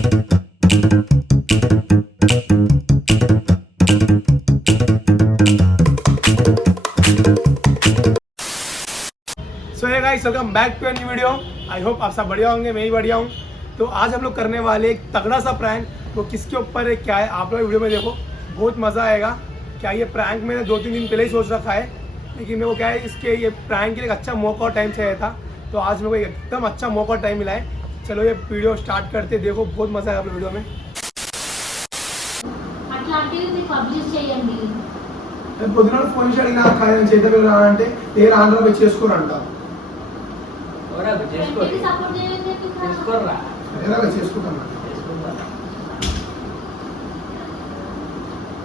So hey guys, welcome back to a new video. I hope आप सब बढ़िया होंगे, मैं ही बढ़िया हूँ। तो आज हम लोग करने वाले एक तगड़ा सा प्रैंक। वो किसके ऊपर है, क्या है, आप लोग वीडियो में देखो, बहुत मज़ा आएगा। क्या ये प्रैंक मैंने 2-3 दिन पहले ही सोच रखा है, लेकिन मेरे को क्या है, इसके ये प्रैंक के लिए एक अच्छा मौका और टाइम चाहिए था। तो आज मेरे को एकदम अच्छा मौका और टाइम मिला है। चलो ये वीडियो स्टार्ट करते, देखो बहुत मज़ा आएगा आप वीडियो में। పొద్దున ఫోన్ చేసి అడిగినా చేత వెళ్ళినా అంటే ఏ ఆంధ్ర వచ్చి చేసుకోరంట. చేసుకుంటాను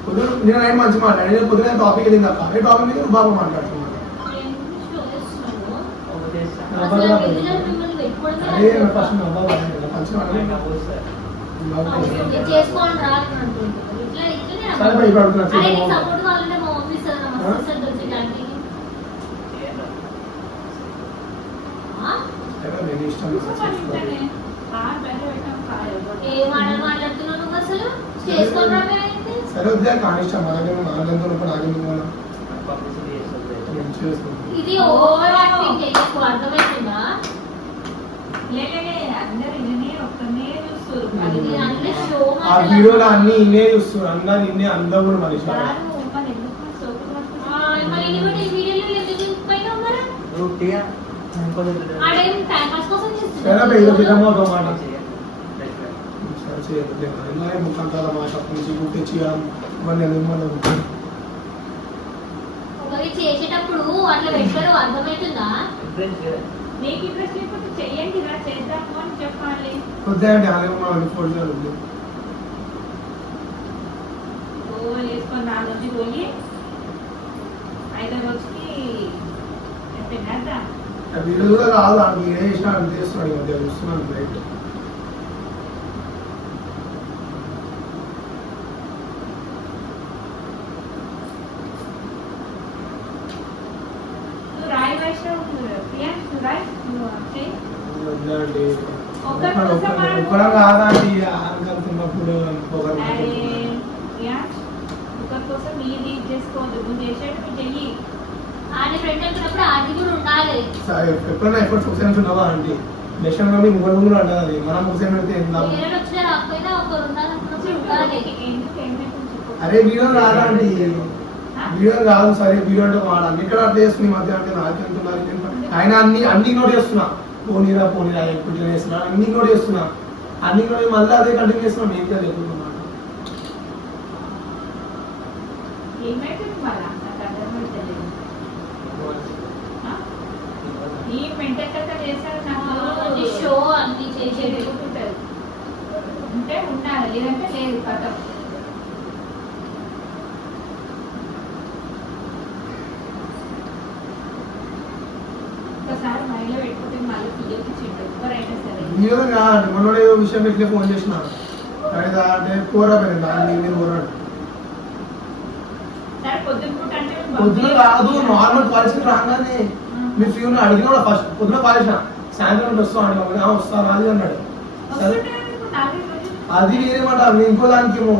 పొద్దున నేను నైట్ మంచి మాట్లాడి పొద్దున టాపిక్ వెళ్ళింది అక్క ఏ టాపిక్ మీద బాబా మాట్లాడుతున్నాను. అదే ఫస్ట్ సరే ఇప్పుడు అడుగుతున్నా సరే వద్దా కానిష్టం మనకి నాలుగంతో నాలుగు ఇది ఓవర్ యాక్టింగ్ చేయకు, అర్థమైందా? ఆ వీడియోలో అన్ని ఇన్నే చూస్తున్నారు, అందరు ఇన్నే అందరూ కూడా మనిషి ముఖాంతాల మాట నుంచి గుర్తించి చేసేటప్పుడు అట్లా పెట్టారు, అర్థమవుతుందా? నీకు ఇంట్రెస్ట్ లేకపోతే చెయ్యండి రా, చేద్దాము అని చెప్పాలి. వద్దండి అలాగే ఫోటోలు వేసుకొని నా రోజు పోయి 5వ రోజుకి తినేద్దాం. వీళ్ళు కూడా కాదు ఏ చేసినా చేస్తున్నాడు ఈ మధ్య చూస్తున్నాను రైట్. ఒక్కడం కాదండి ఆడుతున్నప్పుడు ఒకరికోసం నీది చేసుకోవద్దు, నువ్వు చేసేటప్పుడు చెయ్యి. ఆడి ఫ్రెండ్ అనుకున్నప్పుడు ఆడి కూడా ఉండాలి. ఎప్పుడైనా ఎఫర్ట్స్ ఒకసారి ఉన్నావా అండి నెక్స్ట్ నుండి ముగ్గురు ముందు అంటారు, మనం ఒకసారి పెడితే వచ్చినా రాకపోయినా ఒకరు ఉండాలనుకున్నప్పుడు ఉండాలి. అరే వీడియో రాదండి, వీడియో కాదు సరే వీడియో అంటే వాడాలి. ఇక్కడ అట్లా చేసుకుని మధ్య అంటే నాకెంతున్నారు ఆయన అన్ని నోట్ చేస్తున్నా, పోనీరా ఎప్పుడు చేస్తున్నా అన్ని నోట్ చేస్తున్నా, అన్ని నోట్ మళ్ళీ అదే కంటిన్యూ చేస్తున్నాం. ఏం కాదు చెప్తున్నాం షో అన్ని చేసేది ఉంటే ఉండాలి, లేదంటే లేదు కథ. మనోడు ఏదో విషయం ఇట్లే ఫోన్ చేసిన అంటే కూరా పోయింది కూరాడు పొద్దున కాదు నార్మల్ కాలేజ్ రాగానే మీ ఫ్రీ ఉన్న అడిగిన కూడా ఫస్ట్ పొద్దున కాలేజ్ సాయంత్రం వస్తాం అడిగి వస్తాను అది అన్నాడు. సరే అది వేరే మాట. ఇంకో దానికి ఏమో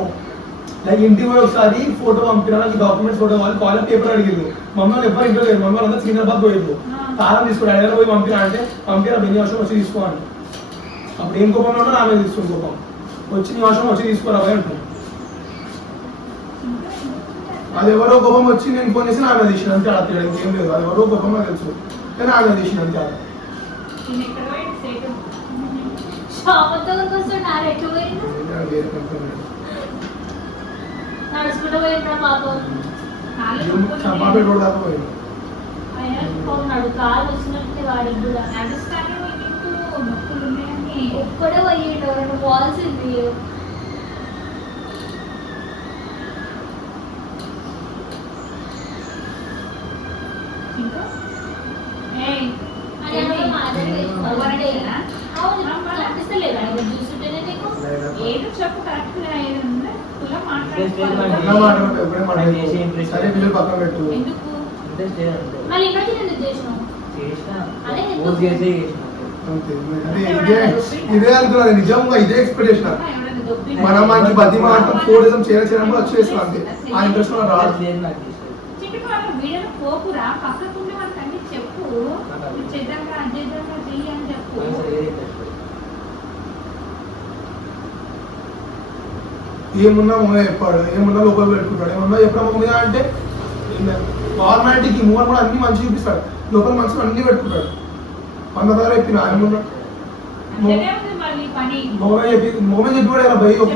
లైక్ ఇంటికి పోయి ఒకసారి ఫోటో పంపినా, డాక్యుమెంట్స్ ఫోటో వాళ్ళు కాలేజ్ పేపర్ అడిగింది. మమ్మల్ని ఎవరు ఇంట్లో లేదు, మమ్మల్ని అంతా సికింద్రాబాద్ పోయేది. కాలం తీసుకోండి అడిగిన పోయి పంపినా అంటే పంపినా ఎన్ని వర్షం వచ్చి తీసుకోవాలి. అప్పుడు ఏం కోపంలో ఉన్నా నా మీద తీసుకుని కోపం వచ్చి నీ వర్షం వచ్చి తీసుకోరా అంటాను. అది ఎవరో కోపం వచ్చి నేను ఫోన్ చేసి నా మీద తీసిన అంతే. అలా తేడా ఏం లేదు, అది ఎవరో కోపంగా తెలుసు కానీ నా మీద తీసిన అంతే. చంపాపేట రోడ్ దాకా పోయింది. కాలు వచ్చినట్టు వాడికి కూడా ఒక్కడే పోయిండు, 2 బాల్స్ ఇది. ఏదో చెప్పు కరెక్ట్ గా సరే పిల్లలు పక్కన పెట్టు. ఎందుకు మళ్ళీ ఇక్కడికి ఎందుకు చేసినావు? అంతే అదే ఇదే అనుకున్నాను నిజంగా ఇదే ఎక్స్పెక్టేషన్ మనం మనకి బతి మాత్రం 4 డేస్ చేయడం వచ్చేస్తాం అంతే ఆ ఇంట్రెస్ట్ రాదు వీడియోలో పోకురా పక్కకుండా వాళ్ళకి అన్ని చెప్పు చేద్దాంగా అజేద్దాంగా చెయ్యి అని చెప్పు ఏమున్నా మొన్న చెప్పాడు ఏమున్నా లోపల పెట్టుకుంటాడు ఏమన్నా చెప్పడం మీద అంటే ఫార్మాలిటీకి మూవర్ కూడా అన్ని మంచి చూపిస్తాడు లోపల మంచిగా అన్ని పెట్టుకుంటాడు 100 సార్లు చెప్పిన ఆయన మొహమ్మద్ చెప్పాడు కదా భయ్ ఒక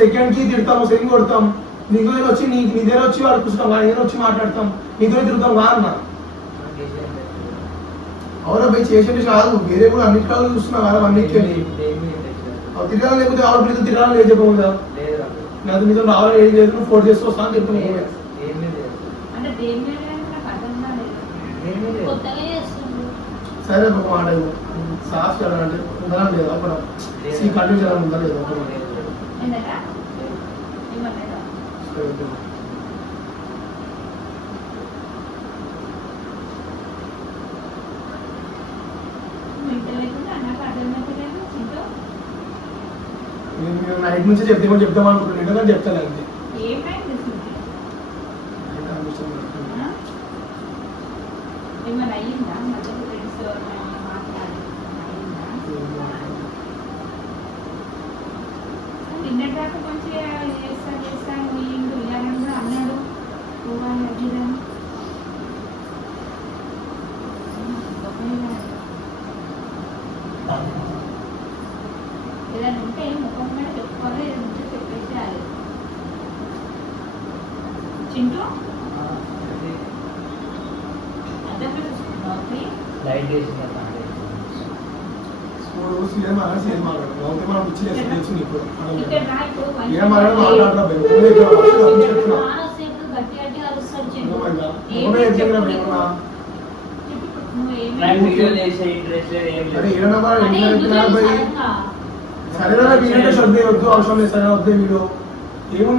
సెకండ్ కి తిడతాము సెకండ్ కొడతాం నీకు వచ్చి నీ దగ్గర వచ్చి వాడు కూర్చుంటాం వాడి దగ్గర వచ్చి మాట్లాడతాం నీతో తిరుగుతాం కా అన్న అవునా భయ్ చేసేది కాదు వేరే కూడా అన్నిటి కాదు చూస్తున్నావు కదా అన్నిటికీ తిరగాలి లేకపోతే ఆవిడ మీద తిరగాలని లేదు చెప్పకుండా నాకు మీతో రావాలని ఏం లేదు ఫోన్ చేస్తూ వస్తా అని చెప్తున్నాను సరే ఒక మాట సాఫ్ చేయాలంటే ఉండాలని లేదు అక్కడ సీ కంటిన్యూ చేయాలని ఉందా లేదు నేను నైట్ నుంచి చెప్తాం అనుకుంటున్నాను ఎందుకంటే చెప్తాను అంతే నిన్నటిదాకా మంచిగా చేస్తాను వీళ్ళు ఇలాగంగా అన్నాడు ఏదైనా ఉంటే ముఖం మీద చెప్పుకోవాలి ఏదైనా ఉంటే చెప్పేసేయాలి చింటూ అర్థం లైట్ చేసి సరేనా వద్దు అవసరం లేదు సరే వద్దే వీడియో ఏమో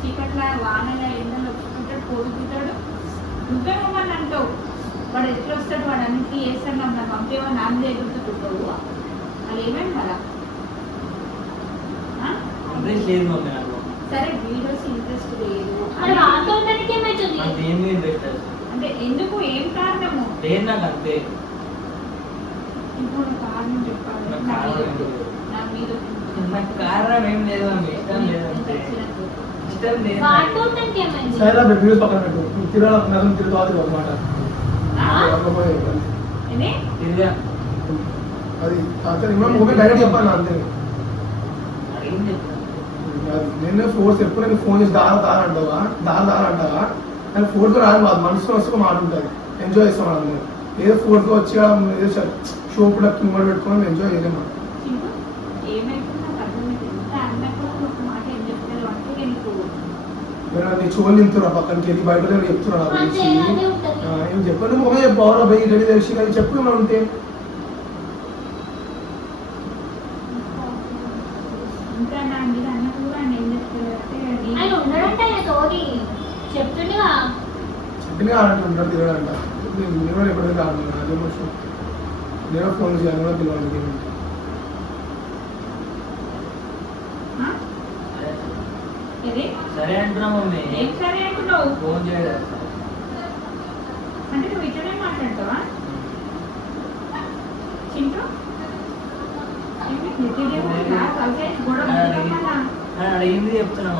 చీకట్లా వానలా ఎండలో వచ్చుకుంటాడు కోరుకుంటాడు నువ్వే మమ్మల్ని అంటావు వాడు ఎట్లా వస్తాడు వాడు అన్నింటినీ వేస్తాడు నన్ను పంపేవా నాన్న ఎదుగుతుంటావు అది ఏమేమి కదా సరే వీడియోస్ ఇంట్రెస్ట్ లేదు అంటే ఎందుకు ఏం కారణము అంతే ఇప్పుడు కారణం చెప్పాలి నా మీద నాకు కారణం ఏం లేదు అండి ఇష్టం లేదంటే ఇష్టం లేదు సరే వీడియోస్ పక్కన పెట్టు తిరగాలి తిరుగుతుంది అనమాట అది అతను మొబైల్ డైరెక్ట్ చెప్పాను అంతే నేను ఫోర్స్ ఎప్పుడు నేను ఫోన్ చేసి దార అంటావా కానీ ఫోర్తో రాదు కాదు మనసులో వస్తే మాట ఉంటుంది ఎంజాయ్ చేస్తాం అందరూ ఏదో ఫోర్తో వచ్చి ఏదో షో ప్రొడక్ట్ ముంగడు పెట్టుకొని ఎంజాయ్ చేయలేము నీ చోళ్ళు నింపుతున్నా పక్కనకి వెళ్ళి బయట చెప్తున్నా ఏం చెప్పండి మొహం చెప్పవరా బయట రెడీ తెలిసి కానీ చెప్పుకున్నా ఉంటే చెప్పినా ఆడంటే ఉంటాడు తిరగడంట నేను ఎప్పుడైతే ఆడుతున్నా అదే మోషన్ నేను ఫోన్ చేయాలి కూడా పిలవాలి సరే అంటున్నావు మమ్మీ సరే అంటున్నావు ఫోన్ చేయడం అంటే నువ్వు ఇట్లనే మాట్లాడతావా చింటూ అడిగింది చెప్తున్నా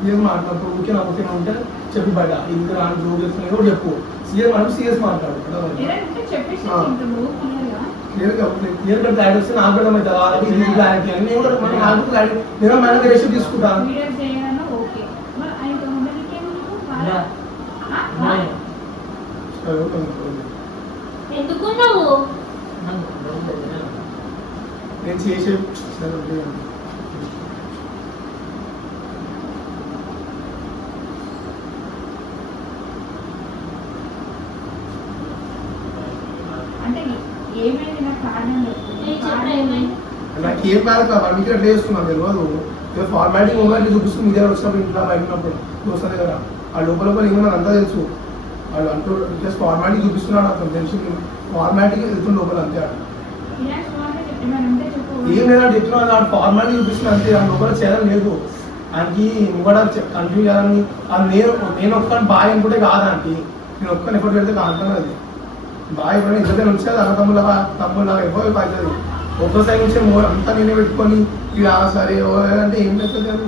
సీఎస్ మాట్లాడుతూ ఓకే నా ఓకే ఉంటే చెప్పు బయట ఇంత రాని జోక్ చేస్తున్నాయి కూడా చెప్పు సీఎస్ మనం సీఎస్ మాట్లాడు క్లియర్ కట్ క్లారిటీ వస్తే నాకు కూడా అవుతుంది క్లారిటీ అని నేను కూడా నాకు క్లారిటీ నేను మన రెసిపీ తీసుకుంటాను ఎందుకున్నావు నేను చేసే అంటే ఏమైంది నాకు కారణం నాకు ఏం కాదు కాబట్టి అట్లా వేసుకున్నాను తెలియదు ఫార్మాలిటీ మొబైల్ చూపిస్తుంది మీ దగ్గర వచ్చినప్పుడు ఇంట్లో బయట ఉన్నప్పుడు దోస్త దగ్గర ఆ లోపల ఏమన్నా అంతా తెలుసు వాళ్ళు అంటూ జస్ట్ ఫార్మాలిటీ చూపిస్తున్నాడు అతను తెలిసి ఫార్మాలిటీగా వెళ్తుంది లోపల అంతే ఆడ ఏం లేదంటే చెప్తున్నా ఫార్మాలిటీ చూపిస్తున్నా అంతే ఆ లోపల చేయాలని లేదు ఆయనకి కూడా కంటిన్యూ చేయాలని అది నేను ఒక్కని బాయ్ అనుకుంటే కాదు ఆంటీ నేను ఒక్కని ఎఫర్ట్ పెడితే కాంటాను అది బాయ్ ఎప్పుడైనా ఇద్దరు వచ్చేది అన్న తమ్ముళ్ళగా ఎవరు అవుతుంది ఒక్కో సైడ్ నుంచి అంతా నేనే పెట్టుకొని ఇక సరే అంటే ఏం చేస్తుంది అది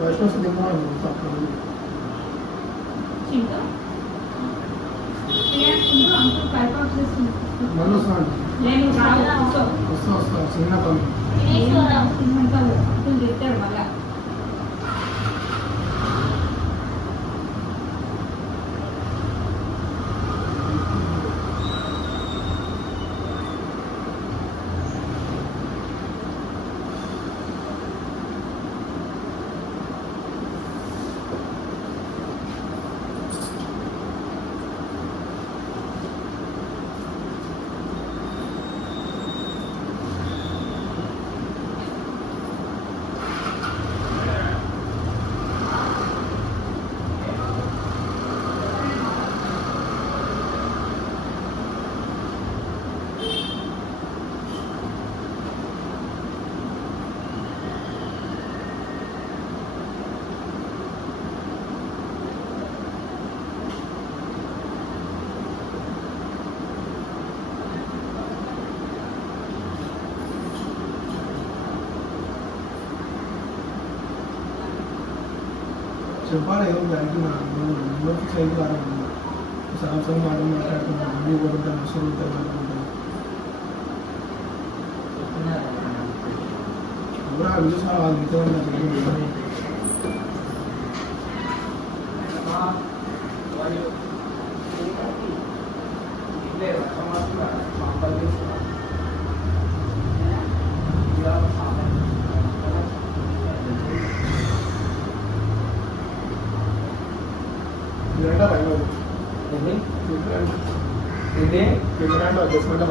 వైష్ణవ్ సినిమా మళ్ళీ వస్తాను వస్తా చిన్న పని మళ్ళా చెప్పాలి ఏదో క్లారిటీ సైడ్ ద్వారా సంవత్సరం మాట్లాడుతున్నాను అన్ని కూడా అవసరం ఉంటాయి మాట్లాడుకుంటాను కూడా చూసిన వాళ్ళు మిగతా అడ్జస్ట్మెంట్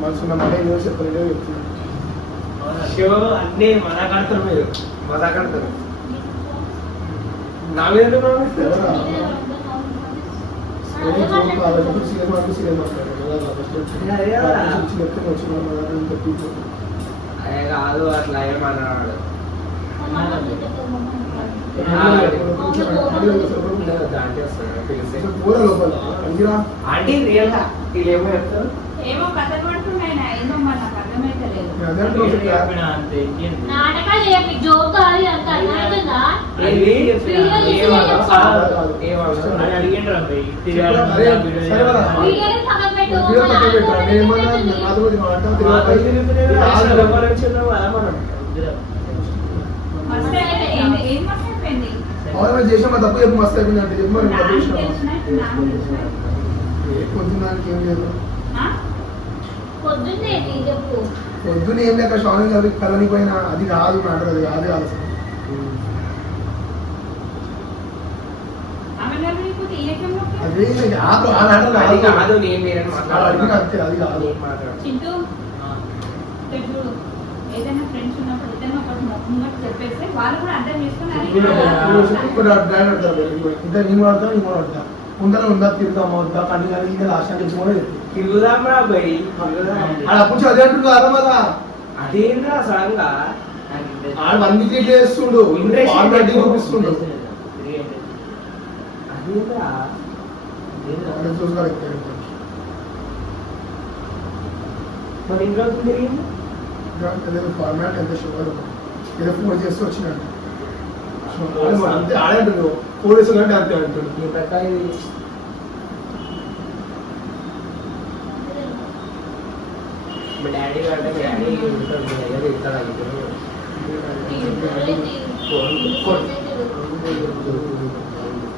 మనసున్న మాట ఏదో చెప్పలేదు చెప్తున్నాను అన్నీ మజాకడతారు మీరు మజాకడతారు నా మీద కాదు అట్లా ఏమన్నాడు ఆంటీ రియల్ గా వీళ్ళు ఏమో చెప్తారు ఏమో కథ పడుతున్నాయి ఏమో మనకు అర్థమైతలేదు నాటకాలు చెప్పి జోక్ అది అంత అర్థమైందా చేసామా తప్పు చెప్పు మస్తు అయిపోయింది అంటే చెప్పు పొద్దున్నానికి ఏం లేదు పొద్దున్న ఏం లేక షాపింగ్ అవి కలని పోయినా అది కాదు మ్యాటర్ అది కాదు ఆలోచన అదే అది కాదు అది కాదు ఏదైనా ఫ్రెండ్స్ ఉన్నప్పుడు ఏదైనా ఒకటి మొక్కగా చెప్పేస్తే వాళ్ళు కూడా అర్థం చేసుకుని నేను వాడతాను నేను కూడా వాడతా ముందర ఉందా తిరుగుతాం అవుతా కంటి కానీ ఇంకా లాస్ట్ అని చెప్పి కూడా తిరుగుదాం రా బయ్ అప్పుడు చదివి అంటుండు కదా మళ్ళా అదేంద్రా సడన్ గా ఆడు 1 వీక్ చేస్తుండు ఫార్మాలిటీ చూపిస్తుండు అదేంద్రా మరి ఇంకా తిరిగింది ఫార్మాట్ ఎంత షుగర్ ఏదో ఫోన్ చేస్తూ వచ్చినట్టు అంతే ఆడంటాడు పోలీసు కంటే అంతే అంటాడు మీ డాడీ అంటే మీ డాడీ ఉంటాడు, మీ దగ్గర తిడతాడు ఇప్పుడు.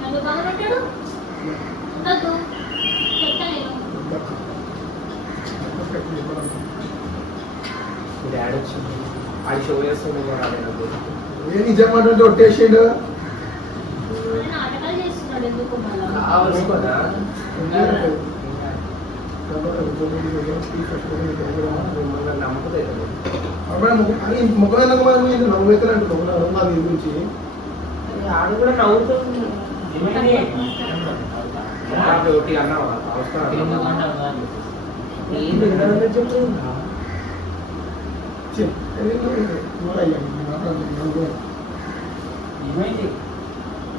నన్ను బాగా పెట్టాడు ఉండద్దు చెప్తా నేను. మీ డాడీ వచ్చింది అది షో చేస్తుండే రాలేదు. ఏ నిజం అంటే ఒట్టేసిండు. ఆయన నాటకాలు చేస్తున్నాడు ఎందుకు మళ్ళా కావలసుకోదా నమ్మకం ముఖం నవ్వుతానంటు దీని గురించి ఆడు కూడా నవ్వుతుంది. ఒకటి అన్నావా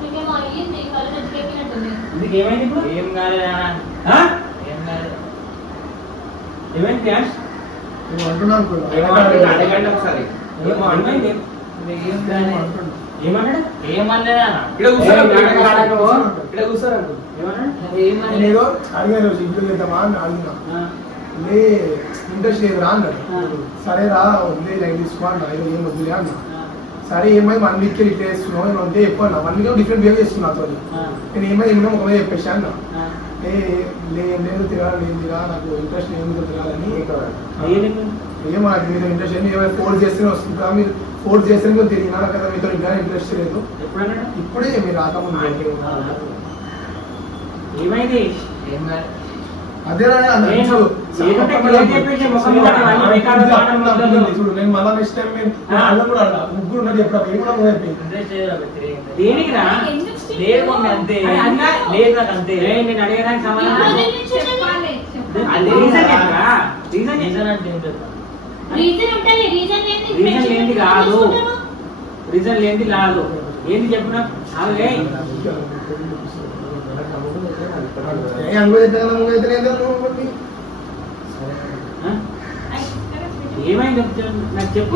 మీకేమో అయ్యింది కళ్ళు నచ్చిపోయినట్టుంది. ఏమైంది ఇప్పుడు? ఏం కాలేదా? ఏం కాలేదు. ఏమైంది డాష్? నువ్వు అంటున్నా అనుకున్నా అడగండి ఒకసారి. ఏమో అన్నది. ఏమన్నాడు? ఏమన్నాడా? ఇక్కడ కూర్చోరా. ఇక్కడ కూర్చోరా. ఏమన్నాడు? నేను అడిగాను రోజు ఇంట్లో చేద్దామా అని అడిగినా. లే ఇంట్రెస్ట్ లేదు రా అన్నాడు. సరే రా వదిలే లైట్ తీసుకో అన్నా. ఏం వద్దులే అన్నా. సరే ఏమైంది 1 వీక్ ఇట్లా చేస్తున్నావు నేను అంతే ఎక్కువ అన్నా. 1 వీక్ డిఫరెంట్ బిహేవ్ చేస్తున్నా నాతో. నేను ఏమైనా ఒక మీద చెప్పేసి అన్నా. లేదు తిరగాలి లేదు తిరగా నాకు ఇంట్రెస్ట్ ఏమిటో తిరగాలని ఏమో నాకు మీరు ఇంట్రెస్ట్ ఏంటి ఏమైనా ఫోర్స్ చేస్తేనే వస్తుందా మీరు ఫోర్స్ చేస్తే మీరు తిరిగినా కదా మీతో ఇంకా ఇంట్రెస్ట్ లేదు. ఇప్పుడే మీరు రాకముందు ఏమైంది? అదే చూడు నేను మళ్ళా నెక్స్ట్ టైం అన్న కూడా అలా ముగ్గురు ఉన్నది ఎప్పుడు ఏం కూడా దేనికి రా? లేదు మమ్మీ అంతే లేదు నాకు అంతే. నేను అడిగడానికి సమాధానం రీజన్ ఏంటి కాదు. రీజన్ ఏంటి కాదు ఏంటి చెప్పిన ఏమైంది నాకు చెప్పు.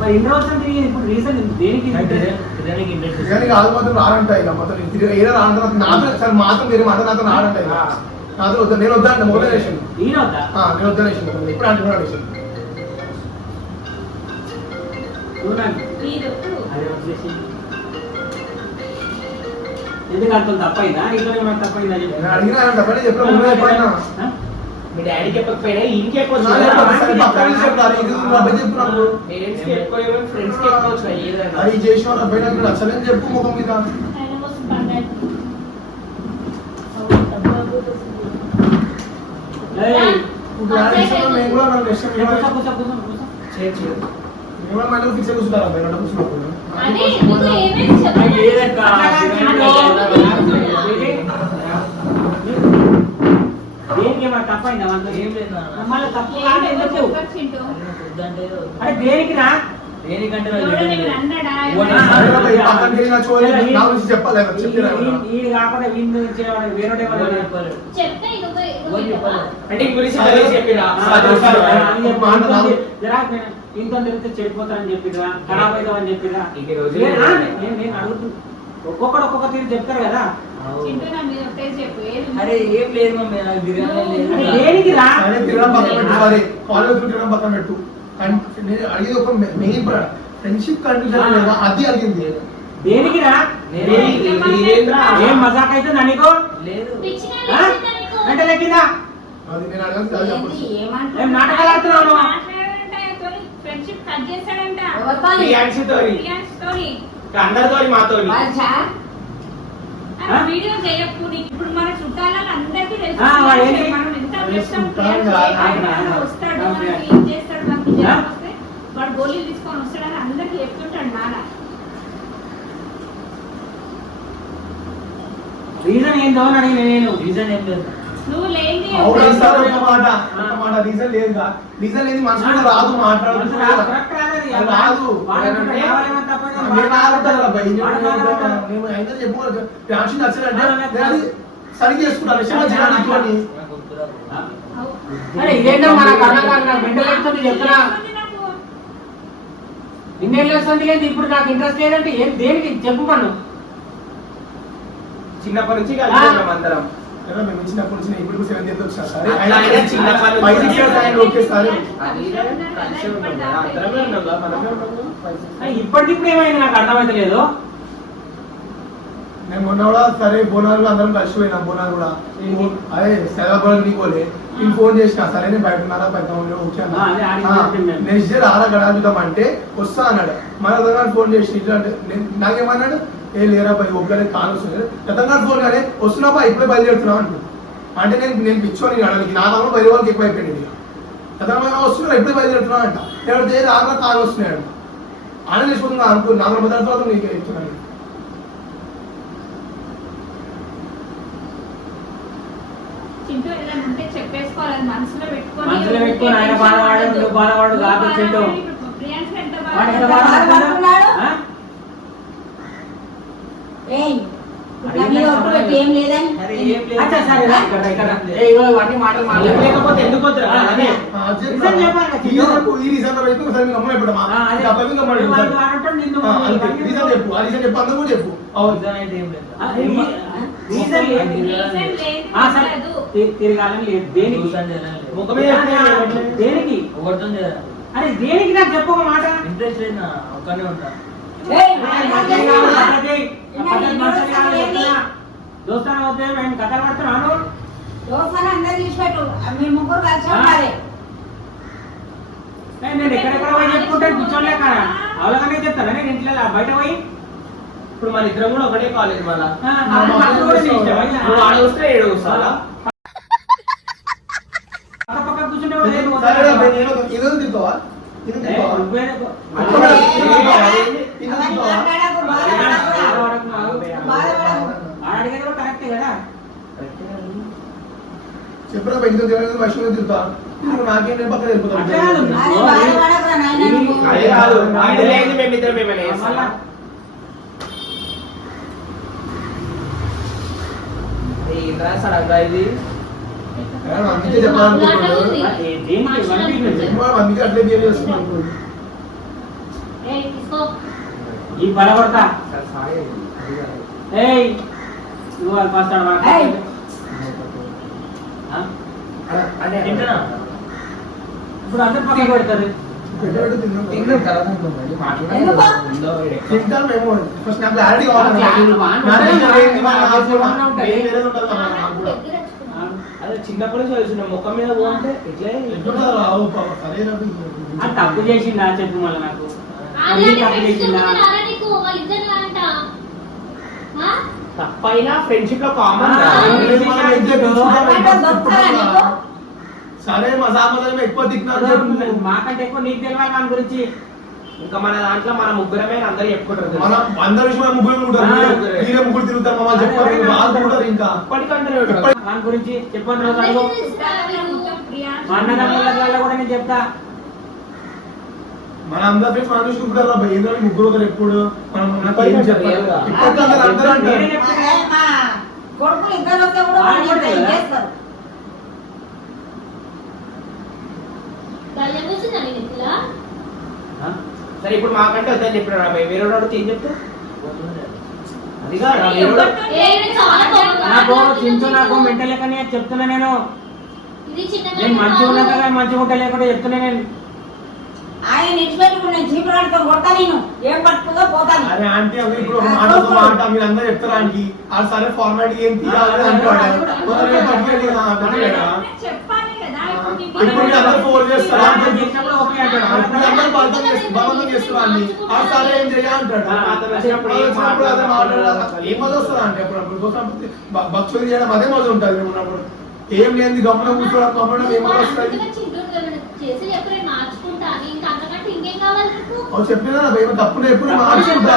మరి ఇన్ని రోజులు తిరిగి ఇప్పుడు రీజన్ దేనికి కాదు మాత్రం రాడంటాయి ఏదో రాను నాతో మాత్రం వేరే మాట నాతో రాడంటాయి నాతో వద్దా నేను వద్దా అంటే మోటివేషన్ నేను వద్దనేషన్ ఇప్పుడు అంటున్నాడు. ఎందుకు అర్థం తప్పైందా? ఇంట్లో ఏమైనా తప్పైందా? అడిగినా తప్పని చెప్పిన మీ డాడీ చెప్పకపోయినా ఇంకెక్కువ అది చేసిన అసలేం చెప్పు ముఖం మీద మేము కూడా నాకు ఇష్టం మేడం ఫిక్స్ కూర్చుంటారా మేడం కూర్చున్నప్పుడు తప్పైందా? ఏం లేదు తప్పు అంటే దేనికి రా? దేనికంటే వీడు కాకుండా వీళ్ళు వేరే ఇంత తిరిగితే చెడిపోతారని చెప్పిరా, ఖరాబ్ అవుతామని చెప్పిరా. నేను అడుగుతున్నా ఒక్కొక్కడు ఒక్కొక్క తీరు చెప్తారు కదా. అరే ఏం లేదు మమ్మీ నాకు దేనికి రా? తిరగడం పక్కన పెట్టు నేను అడిగేది ఒక మెయిన్ ఫ్రెండ్షిప్ కండిషన్ లేదా అది అడిగింది. దేనికి రా? ఏం మజాక్ అయితే ననికో లేదు అంటే లెక్కిందా? అది నేను అడగాలి ఏం నాటకాలు ఆడుతున్నావు? ఫ్రెండ్షిప్ కట్ చేశాడంట అందరితో మాతో వీడియో చేయకు. ఇప్పుడు మన చుట్టాలని అందరికీ తెలుసు మనం ఎంత వస్తాడు ఏం చేస్తాడు మనకి జ్వరం వస్తే వాడు గోళీలు తీసుకొని వస్తాడని అందరికి చెప్తుంటాడు నాన్న. రీజన్ ఏందో అని అడిగిన నేను. రీజన్ ఏం లేదు. నువ్వు లేని రీజన్ లేదు. రీజన్ లేదు మనసు రాదు మాట్లాడదు సరి చేసుకుంటాను ఇదేంటో మన మెంటల్ చెప్తున్నా. ఇన్నేళ్ళు వస్తుంది లేదు ఇప్పుడు నాకు ఇంట్రెస్ట్ లేదంటే ఏం దేనికి చెప్పు పన్ను. చిన్నప్పటి నుంచి కలిసి అందరం కదా మేము చిన్నప్పటి నుంచి నేను ఇప్పుడు 7th ఇయర్స్ వచ్చా సార్ అట్లా అయినా చిన్నప్పటి నుంచి 5 6 ఇయర్స్ ఆయన ఓకే సార్ ఇప్పటికిప్పుడు ఏమైంది నాకు అర్థమైతలేదు. నేను మొన్న కూడా సరే బోనాలు అందరం కలిసిపోయినాం. బోనాలు కూడా అదే సెలబ్రేట్ నీకోలే నేను ఫోన్ చేసిన సరే నేను బయట ఉన్నారా బయట ఓకే అన్న నెక్స్ట్ డే రారా గడాచుతాం అంటే వస్తా అన్నాడు. మన దగ్గర ఫోన్ చేసి ఇట్లా నాకేమన్నాడు ఏ లేరా బయట ఒక్కరే కాల్ వస్తుంది గతంగా ఫోన్ కానీ వస్తున్నావా ఇప్పుడే బయలుదేరుతున్నావు అంటు అంటే నేను పిచ్చోని అడగకి నా దాంట్లో బయట వాళ్ళకి ఎక్కువ అయిపోయింది. గతంగా వస్తున్నా ఇప్పుడే బయలుదేరుతున్నావు అంట లేకపోతే రాగా కాల్ వస్తున్నాడు ఆడ తీసుకుంటున్నా అనుకో 4 మంది తర్వాత నీకు ఇస్తున్నాను. చింటూ ఏదైనా ఉంటే చెప్పేసుకోవాలి మనసులో పెట్టుకొని ఆయన బాధపడు నువ్వు బాధపడు కాదు చింటూ ప్రియాంక ఎంత వాడు ఎంత బాధపడుతున్నాడు. బాధపడుతున్నాడు? అచ్చా సరే రా, ఇక్కడ. ఇవన్నీ మాటలు మాట్లాడలేకపోతే ఎందుకు వద్దురా? అదే. రీజన్ చెప్పాలి కదా, చింటూ. ఈ రీజన్ లో వైపు ఒకసారి మీకు అమ్మ ఇప్పుడు మా అదే. డబ్బులు ఇంకా మరి వాడు వాడంటాడు నిన్ను రీజన్ చెప్పు ఆ రీజన్ చెప్పు అందరూ చెప్పు అవును రీజన్ లేదు. రీజన్ ఆ, సరే. లేదు. తిరగాలని లేదు. దేనికి ముఖమే దేనికి అరే దేనికి నాకు చెప్పు ఒక మాట. ఇంట్రెస్ట్ లేదు ఒక్కనే ఉంటా. దోస్తాను అవుతే మేము కథలు పడుతున్నాను. నేను ఎక్కడెక్కడ పోయి చెప్పుకుంటే కూర్చోలే కదా అవలకనే చెప్తాను నేను ఇంట్లో బయట పోయి. ఇప్పుడు మన ఇద్దరం కూడా ఒకటే కాలేజ్ మళ్ళా నాకు కూడా నీ ఇష్టం. నువ్వు ఆడ వస్తే ఏడు వస్తావా? పక్క పక్క కూర్చుంటే కూడా లేదు. సరే నేను ఇదో తింటావా ఇది తింటావా అడిగేది కూడా కరెక్టే కదా. చెప్పరా బయట తిరగలేదు వర్షంలో తిరుగుతా నాకేంటే పక్కన వెళ్ళిపోతాను అట్లా కాదు. అదే కాదు వాడు లేదు మేమిద్దరం ఏమైనా చేస్తామా? మళ్ళా ఏంట్రా సడన్గా ఇది? అందుకే చెప్పాలనుకుంటున్నాడు దేనికి అందుకే అట్లే బిహేవ్ చేస్తున్నాను అనుకోండి. ఈ బలపడతా. సారీ ఏయ్ నువ్వు అది ఫస్ట్ అంటే తింటున్నా ఇప్పుడు అందరు పక్కన పెడతారు. పెట్టేవాడు తిందాం. తింటున్న తర్వాత మళ్ళీ మాట్లాడాలి. తింటాం మేము ఫస్ట్ నాకు క్లారిటీ కావాలి నా రీజన్ ఏంటి, నా ఆలోచన ఏం లేదని ఉంటుంది కదా నాకు కూడా. అదే చిన్నప్పటి నుంచి తెలుసు ముఖం మీద పోంటే ఇట్లే ఎట్లుంటుందో రావు పాపం. సరే రాదు. అది తప్పు చేసిందా చెప్పు మళ్ళీ నాకు. మళ్ళీ తప్పు చేసిందా? తప్పైనా ఫ్రెండ్షిప్ లో కామన్ మనం ఎంజాయ్ చేసుకుంటాం. సరే మా సామాన్యం ఎక్కువ తిట్టినారు మాకంటే ఎక్కువ నీకు తెలియాలి మన గురించి. ఇంకా మన దాంట్లో మన ముగ్గురమే అందరూ చెప్పుకుంటారు. మన అందరూ మన ముగ్గురు ఉంటారు మీరే ముగ్గురు తిరుగుతారు మమ్మల్ని చెప్పారు బాగా ఉంటారు ఇంకా ఇప్పటికంటే దాని గురించి చెప్పండి రోజు అడుగు. మా అన్నదమ్ముల కూడా నేను చెప్తా. మన అందరి ఫ్రెండ్స్ మనం చూసుకుంటారు ఏదో ముగ్గురు ఒకరు ఎప్పుడు మనం ఏం చెప్పాలి ఇప్పటికీ అందరూ అంటారు. నేనే చెప్తున్నా. కొడుకులు ఇద్దరు వస్తే కూడా వాళ్ళు కూడా వాళ్ళు కదా? చేస్తారు. ఆ? సరే ఇప్పుడు మాకంటే వద్దని చెప్పిన వేరే వాడు ఏం చెప్తా అది కాదు నాకు చించు నాకు మెంటల్ లేకనే చెప్తున్నా నేను. నేను మంచిగా ఉన్నట్టుగా మంచిగా ఉంటా లేకుండా చెప్తున్నా నేను. ఆయన నిడిచిపెట్టుకున్న జీపురాడితో కొడతా నేను ఏం పట్టుకుందో పోతాను. అరే ఆంటీ అవి ఇప్పుడు ఒక మాటతో మాట మీరు అందరూ చెప్తారు ఆంటీ ఆ సరే ఫార్మాట్ ఏం తీయాలి అంటాడు చెప్పాలి కదా ఇప్పుడు మీరు అందరూ ఫోన్ చేస్తారు అర్థం చేసినప్పుడు ఓకే అంటాడు. ఇప్పుడు అందరూ బలవంతం చేస్తారు ఆంటీ ఆ సరే ఏం చేయాలి అంటాడు వచ్చినప్పుడు అదే మాట్లాడాలి ఏం మజా వస్తుంది అంటే అప్పుడు భక్తులు చేయడం అదే మజా ఉంటుంది మేము ఉన్నప్పుడు ఏం లేని గమనం కూర్చోవడం గమనం ఏమో వస్తుంది చెప్పినా ఏమో తప్పులు ఎప్పుడు మార్చుకుంటా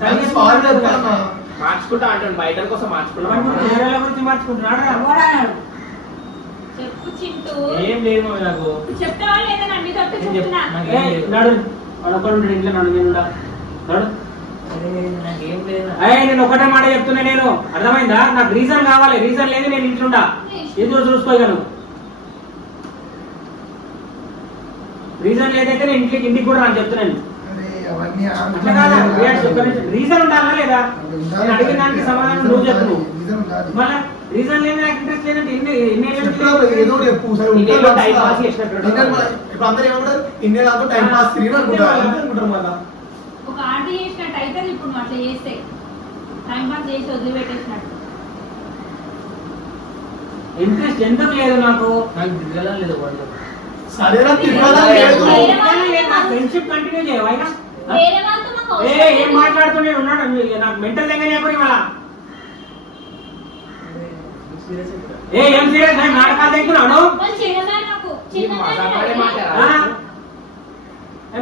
సారీ చెప్తాను మార్చుకుంటా అంటాడు బయట కోసం మార్చుకుంటా వేరే గురించి మార్చుకుంటున్నాడు రా. ఓడాడు. చెప్పు చింటూ ఏం లేదు మమ్మీ నాకు చెప్తావా లేదా నండి తట్టు చెప్తున్నా ఏయ్, నడు వాడు ఒక్కడు ఉంటాడు ఇంట్లో నడు నేను ఉండా. నడు. నాకేం లేదు అయ్యే నేను ఒకటే మాట చెప్తున్నా నేను అర్థమైందా. నాకు రీజన్ కావాలి. రీజన్ లేదు నేను ఇంట్లుంటా ఎదురు చూసుకోగలను. రీజన్ లేదైతే నేను ఇంటికి కూడా నాకు చెప్తున్నాను. అవన్నీ అట్లా కాదా రీజన్ ఉండాలా లేదా? నేను అడిగిన దానికి సమాధానం నువ్వు చెప్పు. రీజన్ ఉండాలి మళ్ళా రీజన్ లేదు నాకు ఇంట్రెస్ట్ లేదంటే ఎన్ని చెప్తున్నా ఏదో ఒకటి చెప్పు సరే ఉంటే ఇన్నేళ్ళు మంచిదా? time pass చేసినట్టు ఇన్నేళ్ళు మన- ఇప్పుడు అందరూ ఏమంటారు ఇన్నే కాదు టైం పాస్ తిరిగి అనుకుంటారు అంతే అనుకుంటారు మళ్ళా ఒక ఆంటీ చేసినట్టు అయితే ఇప్పుడు నువ్వు అట్లా చేస్తే టైం పాస్ చేసి వదిలిపెట్టేసినట్టు. ఇంట్రెస్ట్ ఎందుకు లేదు నాకు నాకు దిగడం లేదు వాళ్ళు. సరేనా తిరగాలా లేదు ఫ్రెండ్షిప్ కంటిన్యూ చేయవైనా వేరే వాళ్ళతో మాకు ఏ అవసరం ఏం లేదు. మాట్లాడుతూనే ఉన్నాడు నాకు మెంటల్ దగ్గర చెప్పండి మళ్ళా Serious ఇప్పుడు. ఏం సీరియస్ నేను నాటకాలు తెచ్చుకున్నాను వాళ్ళు చిన్నదాన్ని నాకు ఈ మజాకాడే మాట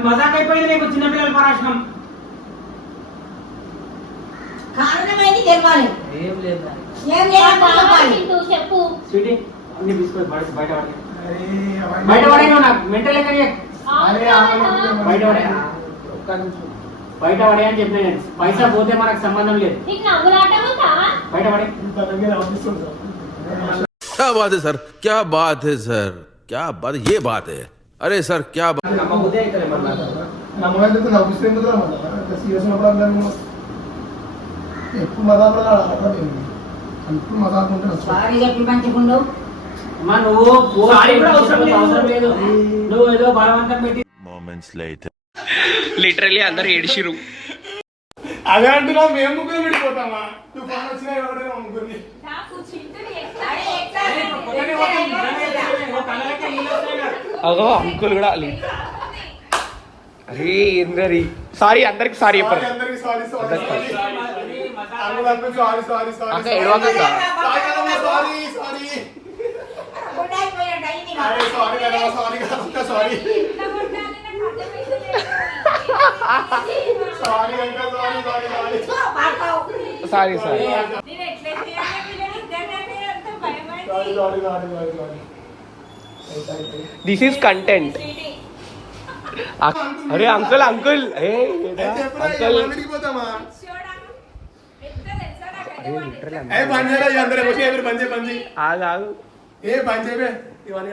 మజాక్ అయిపోయింది నీకు చిన్నపిల్లల పరాశనం కారణమైంది తెలవాలి ఏం లేదు నాకు. ఏం చేయాలి బాగా చెప్పాలి చింటూ చెప్పు. స్వీటీ అన్ని తీసుకొని బయట పడే అరే, అవన్నీ- బయట పడే నాకు మెంటల్ దగ్గర అరే, ఆగుతావా? బయట పడే ఒక్క నిమిషం. బయట పడే అని చెప్పిన నేను పైసా పోతే మనకు సంబంధం లేదు నీకు నవ్వులాట ఉందా? బయట పడే ఇంత దగ్గర ఆఫీస్తుంది సార్. क्या बात है सर, क्या बात है सर, क्या बात, ये बात है, अरे सर क्या बात। నమ్మబుద్ధి అవుతలే మరి నాకు. నమ్మకంటే నవ్వుస్తే ఎందుకు రమ్మంటారా సీరియస్ ప్రాబ్లం ఎప్పుడు మదాపడ ఎప్పుడు మదాకుంటే నచ్చదు. సారీ చెప్పి మంచిగుండవు అమ్మా నువ్వు సారీ కూడా అవసరం లేదు. నువ్వు ఏదో బలవంతం పెట్టి Moments later. లిటరల్లీ అందరు ఏడిచిరు. అదే అంటున్నా మేము ముగ్గురు విడిపోతామా తుఫాన్ వచ్చినా ఎవరైనా ముగ్గురిని నాకు చింతని అగో అంకుల్ కూడా అరే ఏందరి సారీ అందరికి సారీ చెప్పరు అందరికీ సారీ సారీ అందరికీ సారీ అందరికీ సారీ సారీ సారీ అక్క ఎడవకక్క. సారీ సారీ అరే సారీ కదా సారీ కదా సారీ సారీ అంక sorry sorry sorry sorry sorry నేను ఎట్లయితే ఇద్దరిని అంత భయమైంది. Sorry sorry sorry sorry sorry this is content. అరే అంకుల్ అంకుల్ ఏ అంకుల్ విడిపోతామా చూడను. ఎంత తెలుసా నాకైతే వాడు లిటరల్లీ ఏ బంద్ చేయరా అందరూ వచ్చి ఎవరు బంద్ చేయి బంద్ చేయి ఆగు ఆగు. ఏ బంద్ చేయబే ఇవన్నీ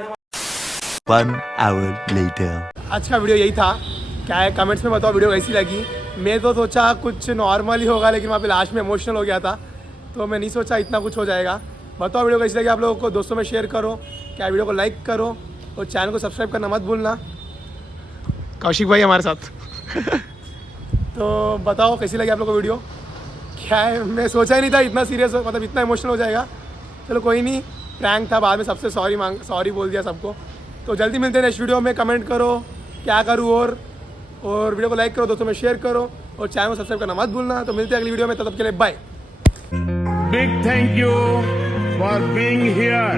1 hour later. आज का वीडियो यही था। क्या है कमेंट्स में बताओ वीडियो कैसी लगी। मैं तो सोचा कुछ नॉर्मल ही होगा लेकिन वहाँ पे लास्ट में इमोशनल हो गया था तो मैं नहीं सोचा इतना कुछ हो जाएगा। बताओ वीडियो कैसी लगी आप लोगों को, दोस्तों में शेयर करो, क्या वीडियो को लाइक करो और चैनल को सब्सक्राइब करना मत भूलना। कौशिक भाई हमारे साथ तो बताओ कैसी लगी आप लोग को वीडियो। क्या है मैं सोचा ही नहीं था इतना सीरियस मतलब इतना इमोशनल हो जाएगा। चलो कोई नहीं, प्रैंक था, बाद में सबसे सॉरी बोल दिया सबको। तो जल्दी मिलते हैं नेक्स्ट वीडियो में। कमेंट करो क्या करूँ और वीडियो को लाइक करो, दोस्तों में शेयर करो और चैनल को सब्सक्राइब करना मत भूलना। तो मिलते हैं अगली वीडियो में, तब तक के लिए bye. Big thank you for being here.